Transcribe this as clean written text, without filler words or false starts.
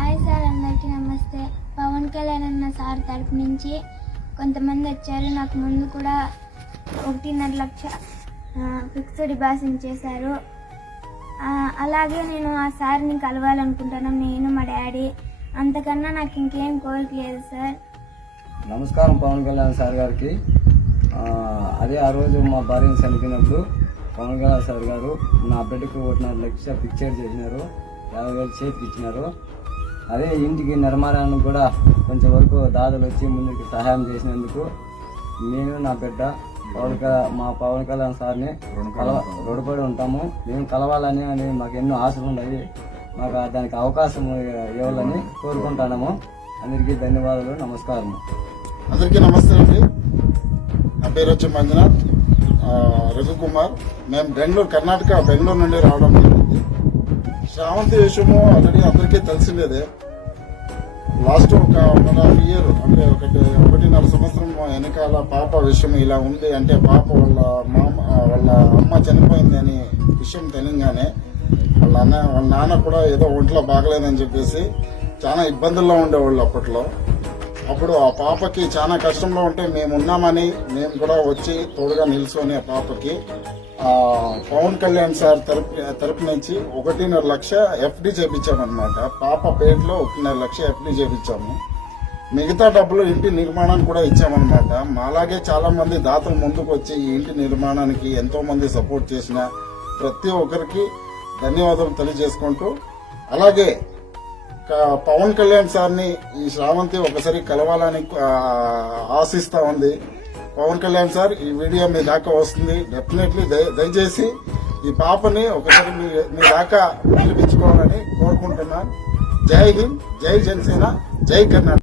Hi sir, అందరికీ నమస్తే. పవన్ కళ్యాణ్ అన్న సార్ తరపు నుంచి కొంతమంది వచ్చారు. నాకు ముందు కూడా 1.5 లక్ష ఫిక్స్డ్ డిపాజిట్ చేశారు. అలాగే నేను ఆ సార్ని కలవాలనుకుంటున్నాను, నేను మా డాడీ. అంతకన్నా నాకు ఇంకేం కోరిక లేదు సార్. నమస్కారం పవన్ కళ్యాణ్ సార్ గారికి. అదే ఆ రోజు మా భార్యను చనిపోయినప్పుడు పవన్ కళ్యాణ్ సార్ గారు నా బిడ్డకు 1.5 లక్ష పిక్చర్ చేసినారు, 50,000 చేతికి ఇచ్చినారు. అదే ఇంటికి నిర్మాణానికి కూడా కొంచెం వరకు దాతలు వచ్చి ముందుకు సహాయం చేసినందుకు నేను నా బిడ్డ మా పవన్ కళ్యాణ్ సార్ని రుణపడి ఉంటాము. మేము కలవాలని మాకు ఎన్నో ఆశలు ఉన్నాయి. మాకు దానికి అవకాశం ఇవ్వాలని కోరుకుంటున్నాము. అందరికీ ధన్యవాదాలు, నమస్కారం. అందరికీ నమస్తే అండి. నా పేరు వచ్చి మంజునాథ్ రఘుకుమార్. మేము కర్ణాటక బెంగళూరు నుండి రావడం జరిగింది. శ్రావంతి విషయము ఆల్రెడీ అందరికీ తెలిసిందేదే. లాస్ట్ ఒక 1.5 ఇయర్ అంటే 1.5 సంవత్సరం వెనకాల పాప విషయం ఇలా ఉంది అంటే పాప వాళ్ళ అమ్మ చనిపోయింది అని విషయం తెలియగానే వాళ్ళ నాన్న కూడా ఏదో ఒంట్లో బాగలేదని చెప్పేసి చాలా ఇబ్బందుల్లో ఉండేవాళ్ళు అప్పట్లో. అప్పుడు ఆ పాపకి చాలా కష్టంలో ఉంటే మేము ఉన్నామని మేము కూడా వచ్చి తోడుగా నిల్చొని ఆ పాపకి పవన్ కళ్యాణ్ సార్ తరపు నుంచి 1.5 లక్ష ఎఫ్డి చేపించామన్నమాట. పాప పేరులో 1.5 లక్ష ఎఫ్డి చేపించాము. మిగతా డబ్బులు ఇంటి నిర్మాణానికి కూడా ఇచ్చామన్నమాట. మాలాగే చాలా మంది దాతలు ముందుకు వచ్చి ఈ ఇంటి నిర్మాణానికి ఎంతో మంది సపోర్ట్ చేసిన ప్రతి ఒక్కరికి ధన్యవాదాలు తెలియజేసుకుంటూ, అలాగే పవన్ కళ్యాణ్ సార్ని ఈ శ్రావంతి ఒకసారి కలవాలని ఆశిస్తా ఉంది. పవన్ కళ్యాణ్ సార్, ఈ వీడియో మీ దాకా వస్తుంది. డెఫినెట్లీ దయచేసి ఈ పాపని ఒకసారి మీ దాకా పిలిపించుకోవాలని కోరుకుంటున్నాను. జై హింద్, జై జనసేన, జై కర్ణాటక.